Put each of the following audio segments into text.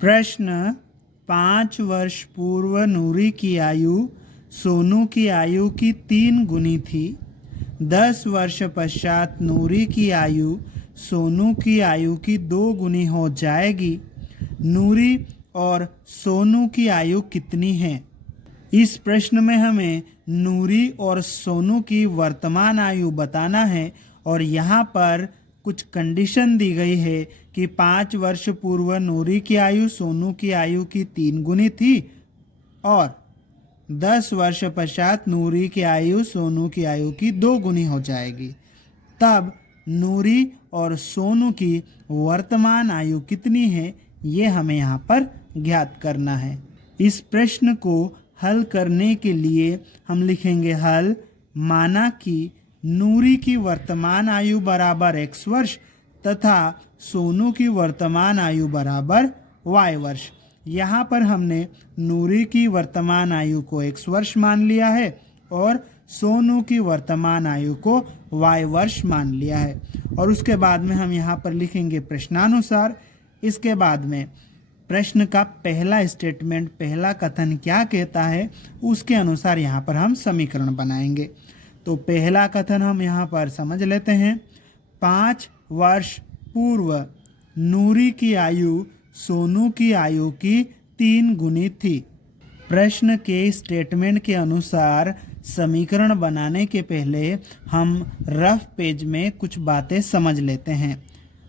प्रश्न 5 वर्ष पूर्व नूरी की आयु सोनू की आयु की 3 गुनी थी। 10 वर्ष पश्चात नूरी की आयु सोनू की आयु की 2 गुनी हो जाएगी। नूरी और सोनू की आयु कितनी है? इस प्रश्न में हमें नूरी और सोनू की वर्तमान आयु बताना है और यहाँ पर कुछ कंडीशन दी गई है कि 5 वर्ष पूर्व नूरी की आयु सोनू की आयु की 3 गुनी थी और 10 वर्ष पश्चात नूरी की आयु सोनू की आयु की 2 गुनी हो जाएगी। तब नूरी और सोनू की वर्तमान आयु कितनी है, ये हमें यहाँ पर ज्ञात करना है। इस प्रश्न को हल करने के लिए हम लिखेंगे हल। माना कि नूरी की वर्तमान आयु बराबर x वर्ष तथा सोनू की वर्तमान आयु बराबर y वर्ष। यहाँ पर हमने नूरी की वर्तमान आयु को x वर्ष मान लिया है और सोनू की वर्तमान आयु को y वर्ष मान लिया है। और उसके बाद में हम यहाँ पर लिखेंगे प्रश्नानुसार। इसके बाद में प्रश्न का पहला स्टेटमेंट, पहला कथन क्या कहता है, उसके अनुसार यहाँ पर हम समीकरण बनाएंगे। तो पहला कथन हम यहाँ पर समझ लेते हैं। 5 वर्ष पूर्व नूरी की आयु सोनू की आयु की 3 गुनी थी। प्रश्न के स्टेटमेंट के अनुसार समीकरण बनाने के पहले हम रफ पेज में कुछ बातें समझ लेते हैं।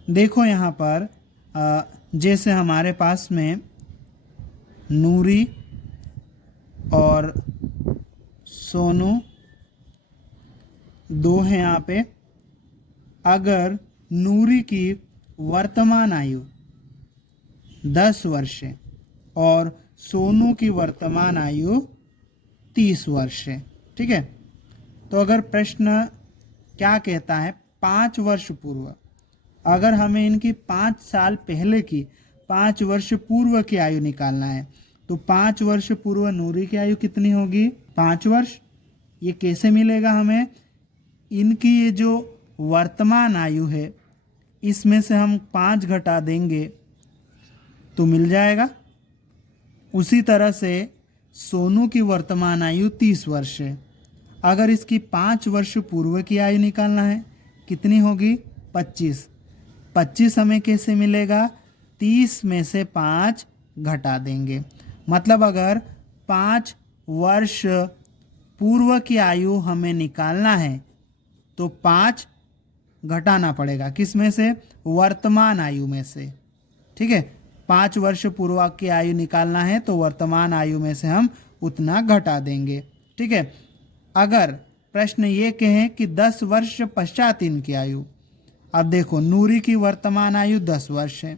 देखो यहाँ पर जैसे हमारे पास में नूरी और सोनू दो हैं यहाँ पे। अगर नूरी की वर्तमान आयु 10 वर्ष है और सोनू की वर्तमान आयु 30 वर्ष है, ठीक है। तो अगर प्रश्न क्या कहता है, 5 वर्ष पूर्व, अगर हमें इनकी 5 साल पहले की 5 वर्ष पूर्व की आयु निकालना है तो 5 वर्ष पूर्व नूरी की आयु कितनी होगी? 5 वर्ष। ये कैसे मिलेगा हमें? इनकी ये जो वर्तमान आयु है इसमें से हम 5 घटा देंगे तो मिल जाएगा। उसी तरह से सोनू की वर्तमान आयु 30 वर्ष है। अगर इसकी 5 वर्ष पूर्व की आयु निकालना है कितनी होगी? 25। 25 हमें कैसे मिलेगा? 30 में से 5 घटा देंगे। मतलब अगर 5 वर्ष पूर्व की आयु हमें निकालना है तो 5 घटाना पड़ेगा। किस में से? वर्तमान आयु में से, ठीक है। 5 वर्ष पूर्व की आयु निकालना है तो वर्तमान आयु में से हम उतना घटा देंगे, ठीक है। अगर प्रश्न ये कहें कि 10 वर्ष पश्चात इनकी आयु, अब देखो नूरी की वर्तमान आयु 10 वर्ष है,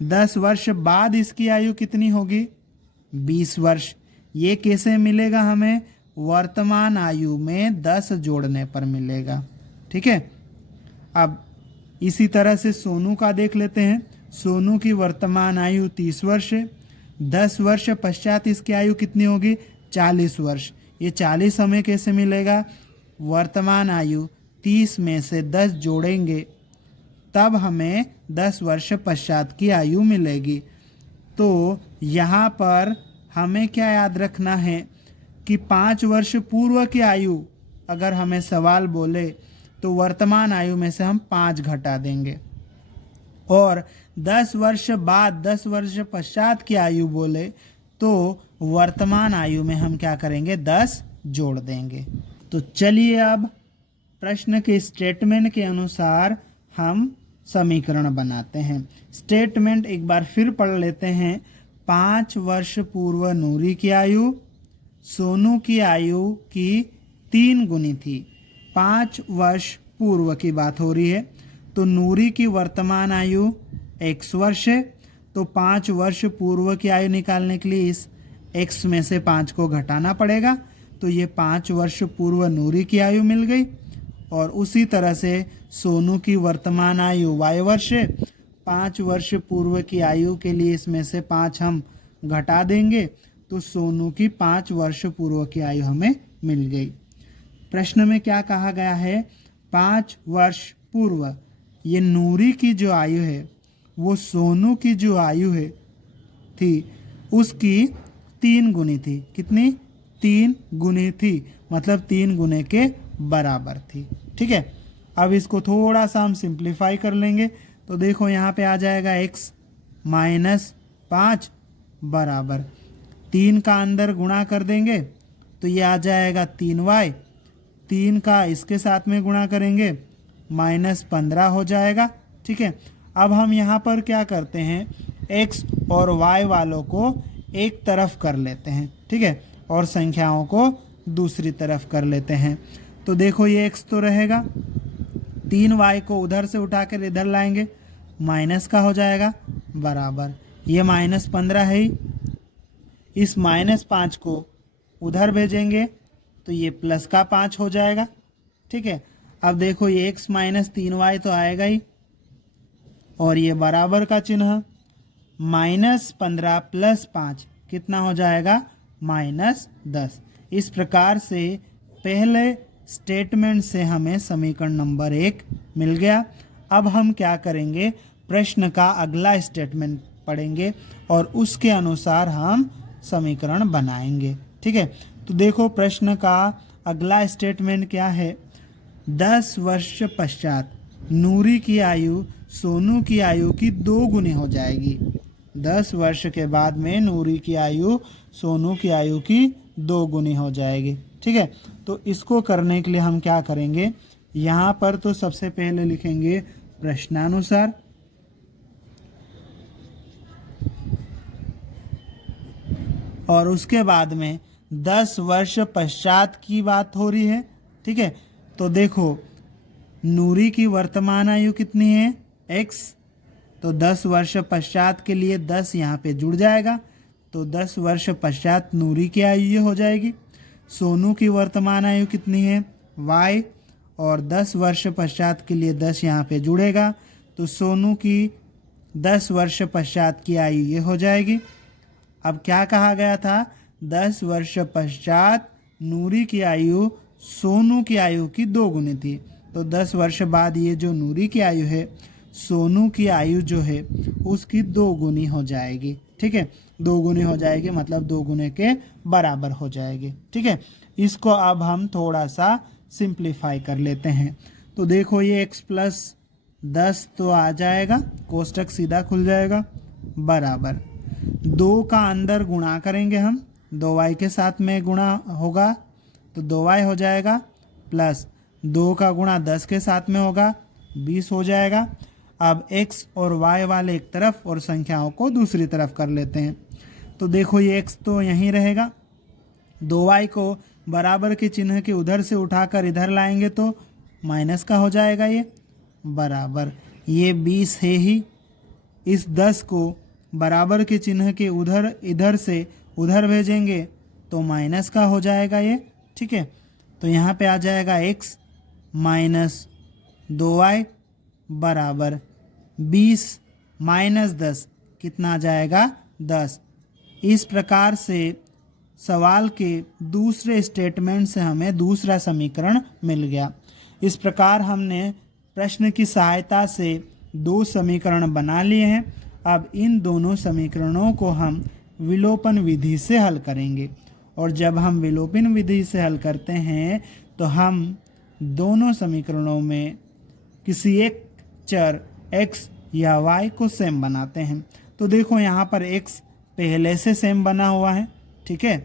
10 वर्ष बाद इसकी आयु कितनी होगी? 20 वर्ष। ये कैसे मिलेगा हमें? वर्तमान आयु में 10 जोड़ने पर मिलेगा, ठीक है। अब इसी तरह से सोनू का देख लेते हैं। सोनू की वर्तमान आयु 30 वर्ष है, 10 वर्ष पश्चात इसकी आयु कितनी होगी? 40 वर्ष। ये 40 हमें कैसे मिलेगा? वर्तमान आयु 30 में से 10 जोड़ेंगे तब हमें 10 वर्ष पश्चात की आयु मिलेगी। तो यहाँ पर हमें क्या याद रखना है कि 5 वर्ष पूर्व की आयु अगर हमें सवाल बोले तो वर्तमान आयु में से हम 5 घटा देंगे और 10 वर्ष बाद 10 वर्ष पश्चात की आयु बोले तो वर्तमान आयु में हम क्या करेंगे? 10 जोड़ देंगे। तो चलिए अब प्रश्न के स्टेटमेंट के अनुसार हम समीकरण बनाते हैं। स्टेटमेंट एक बार फिर पढ़ लेते हैं। 5 वर्ष पूर्व नूरी की आयु सोनू की आयु की 3 गुनी थी। 5 वर्ष पूर्व की बात हो रही है तो नूरी की वर्तमान आयु x वर्ष है, तो 5 वर्ष पूर्व की आयु निकालने के लिए इस x में से 5 को घटाना पड़ेगा। तो ये 5 वर्ष पूर्व नूरी की आयु मिल गई। और उसी तरह से सोनू की वर्तमान आयु y वर्ष है, 5 वर्ष पूर्व की आयु के लिए इसमें से 5 हम घटा देंगे तो सोनू की 5 वर्ष पूर्व की आयु हमें मिल गई। प्रश्न में क्या कहा गया है? 5 वर्ष पूर्व ये नूरी की जो आयु है वो सोनू की जो आयु है थी उसकी 3 गुनी थी। कितनी? 3 गुनी थी, मतलब 3 गुने के बराबर थी। ठीक है, अब इसको थोड़ा सा हम सिंप्लीफाई कर लेंगे। तो देखो यहाँ पे आ जाएगा x माइनस 5 बराबर 3 का अंदर गुणा कर देंगे तो ये आ जाएगा 3y, 3 का इसके साथ में गुणा करेंगे माइनस 15 हो जाएगा। ठीक है, अब हम यहाँ पर क्या करते हैं, x और y वालों को एक तरफ कर लेते हैं। ठीक है, और संख्याओं को दूसरी तरफ कर लेते हैं। तो देखो ये x तो रहेगा, 3y को उधर से उठाकर इधर लाएंगे, माइनस का हो जाएगा बराबर ये माइनस 15 है ही, इस माइनस 5 को उधर भेजेंगे तो ये प्लस का 5 हो जाएगा। ठीक है, अब देखो ये x माइनस 3y तो आएगा ही, और ये बराबर का चिन्ह, माइनस 15 प्लस 5 कितना हो जाएगा, माइनस 10। इस प्रकार से पहले स्टेटमेंट से हमें समीकरण नंबर 1 मिल गया। अब हम क्या करेंगे, प्रश्न का अगला स्टेटमेंट पढ़ेंगे और उसके अनुसार हम समीकरण बनाएंगे। ठीक है, तो देखो प्रश्न का अगला स्टेटमेंट क्या है, 10 वर्ष पश्चात नूरी की आयु सोनू की आयु की 2 गुनी हो जाएगी। 10 वर्ष के बाद में नूरी की आयु सोनू की आयु की 2 गुनी हो जाएगी। ठीक है, तो इसको करने के लिए हम क्या करेंगे, यहाँ पर तो सबसे पहले लिखेंगे प्रश्नानुसार, और उसके बाद में 10 वर्ष पश्चात की बात हो रही है। ठीक है, तो देखो नूरी की वर्तमान आयु कितनी है, x, तो 10 वर्ष पश्चात के लिए 10 यहाँ पे जुड़ जाएगा, तो 10 वर्ष पश्चात नूरी की आयु ये हो जाएगी। सोनू की वर्तमान आयु कितनी है, y, और 10 वर्ष पश्चात के लिए 10 यहाँ पे जुड़ेगा, तो सोनू की 10 वर्ष पश्चात की आयु ये हो जाएगी। अब क्या कहा गया था, 10 वर्ष पश्चात नूरी की आयु सोनू की आयु की 2 गुनी थी, तो 10 वर्ष बाद ये जो नूरी की आयु है सोनू की आयु जो है उसकी 2 गुनी हो जाएगी। ठीक है, 2 गुनी हो जाएगी, मतलब 2 गुने के बराबर हो जाएगी। ठीक है, इसको अब हम थोड़ा सा सिंप्लीफाई कर लेते हैं। तो देखो ये x प्लस 10 तो आ जाएगा, कोष्टक सीधा खुल जाएगा, बराबर 2 का अंदर गुणा करेंगे हम, 2y के साथ में गुणा होगा तो 2y हो जाएगा, प्लस 2 का गुणा 10 के साथ में होगा 20 हो जाएगा। अब x और y वाले एक तरफ और संख्याओं को दूसरी तरफ कर लेते हैं। तो देखो ये x तो यहीं रहेगा, 2y को बराबर के चिन्ह के उधर से उठाकर इधर लाएंगे तो माइनस का हो जाएगा, ये बराबर ये 20 है ही, इस 10 को बराबर के चिन्ह के उधर इधर से उधर भेजेंगे तो माइनस का हो जाएगा ये। ठीक है, तो यहाँ पे आ जाएगा x माइनस 2y बराबर 20 माइनस 10 कितना आ जाएगा, 10। इस प्रकार से सवाल के दूसरे स्टेटमेंट से हमें दूसरा समीकरण मिल गया। इस प्रकार हमने प्रश्न की सहायता से 2 समीकरण बना लिए हैं। अब इन दोनों समीकरणों को हम विलोपन विधि से हल करेंगे, और जब हम विलोपन विधि से हल करते हैं तो हम दोनों समीकरणों में किसी एक चर x या y को सेम बनाते हैं। तो देखो यहाँ पर x पहले से सेम बना हुआ है। ठीक है,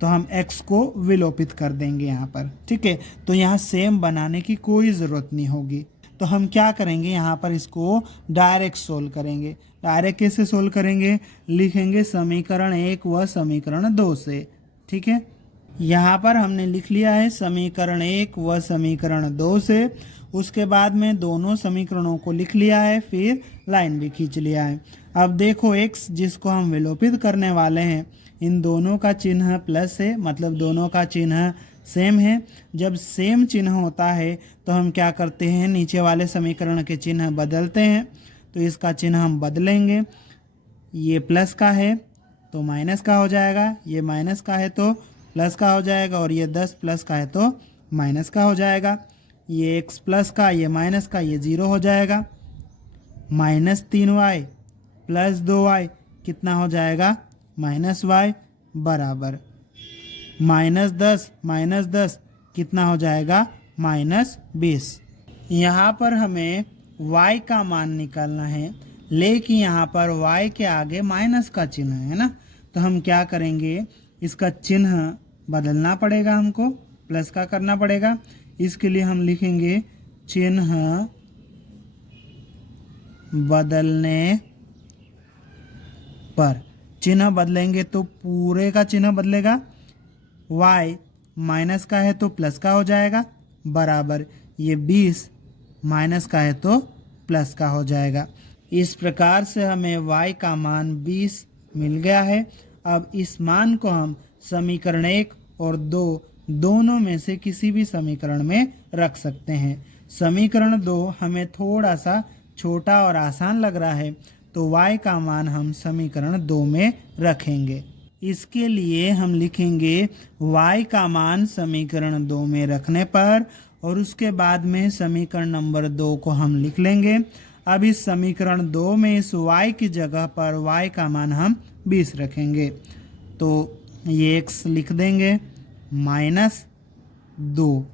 तो हम x को विलोपित कर देंगे यहाँ पर। ठीक है, तो यहाँ सेम बनाने की कोई ज़रूरत नहीं होगी। तो हम क्या करेंगे, यहाँ पर इसको डायरेक्ट सोल्व करेंगे। डायरेक्ट कैसे सोल्व करेंगे, लिखेंगे समीकरण 1 व समीकरण 2 से। ठीक है, यहाँ पर हमने लिख लिया है समीकरण 1 व समीकरण 2 से। उसके बाद में दोनों समीकरणों को लिख लिया है, फिर लाइन भी खींच लिया है। अब देखो x जिसको हम विलोपित करने वाले हैं, इन दोनों का चिन्ह प्लस है, मतलब दोनों का चिन्ह सेम है। जब सेम चिन्ह होता है तो हम क्या करते हैं, नीचे वाले समीकरण के चिन्ह बदलते हैं। तो इसका चिन्ह हम बदलेंगे, ये प्लस का है तो माइनस का हो जाएगा, ये माइनस का है तो प्लस का हो जाएगा, और ये 10 प्लस का है तो माइनस का हो जाएगा। ये x प्लस का, ये माइनस का, ये 0 हो जाएगा। -3y प्लस 2y कितना हो जाएगा -y बराबर -10 कितना हो जाएगा -20। यहाँ पर हमें y का मान निकालना है, लेकिन यहाँ पर y के आगे माइनस का चिन्ह है ना, तो हम क्या करेंगे, इसका चिन्ह बदलना पड़ेगा, हमको प्लस का करना पड़ेगा। इसके लिए हम लिखेंगे चिन्ह बदलने पर। चिन्ह बदलेंगे तो पूरे का चिन्ह बदलेगा, y माइनस का है तो प्लस का हो जाएगा बराबर ये 20 माइनस का है तो प्लस का हो जाएगा। इस प्रकार से हमें y का मान 20 मिल गया है। अब इस मान को हम समीकरण 1 और 2 दोनों में से किसी भी समीकरण में रख सकते हैं। समीकरण 2 हमें थोड़ा सा छोटा और आसान लग रहा है, तो y का मान हम समीकरण 2 में रखेंगे। इसके लिए हम लिखेंगे y का मान समीकरण 2 में रखने पर, और उसके बाद में समीकरण नंबर 2 को हम लिख लेंगे। अब इस समीकरण 2 में इस y की जगह पर y का मान हम 20 रखेंगे, तो ये x लिख देंगे -2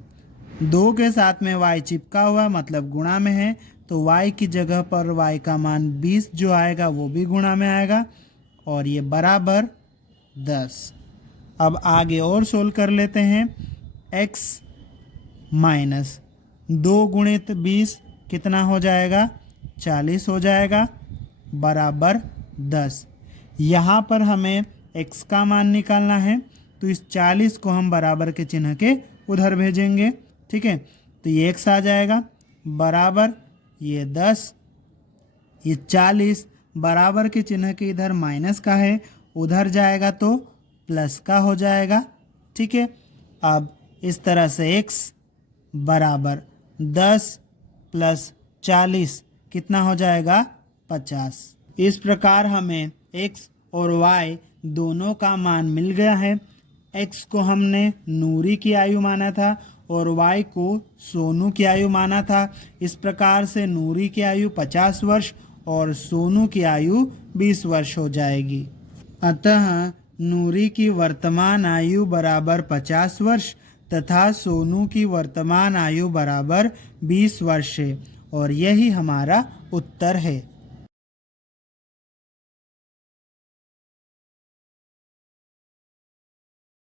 के साथ में y चिपका हुआ मतलब गुणा में है, तो y की जगह पर y का मान 20 जो आएगा वो भी गुणा में आएगा, और ये बराबर 10। अब आगे और सोल्व कर लेते हैं। x माइनस 2 गुणित 20 कितना हो जाएगा 40 हो जाएगा बराबर 10। यहाँ पर हमें x का मान निकालना है, तो इस 40 को हम बराबर के चिन्ह के उधर भेजेंगे, ठीक है। तो ये x आ जाएगा बराबर ये 10, ये 40 बराबर के चिन्ह के इधर माइनस का है, उधर जाएगा तो प्लस का हो जाएगा, ठीक है। अब इस तरह से x बराबर 10 + 40 कितना हो जाएगा 50। इस प्रकार हमें x और y दोनों का मान मिल गया है। x को हमने नूरी की आयु माना था और y को सोनू की आयु माना था। इस प्रकार से नूरी की आयु 50 वर्ष और सोनू की आयु 20 वर्ष हो जाएगी। अतः नूरी की वर्तमान आयु बराबर 50 वर्ष तथा सोनू की वर्तमान आयु बराबर 20 वर्ष है, और यही हमारा उत्तर है।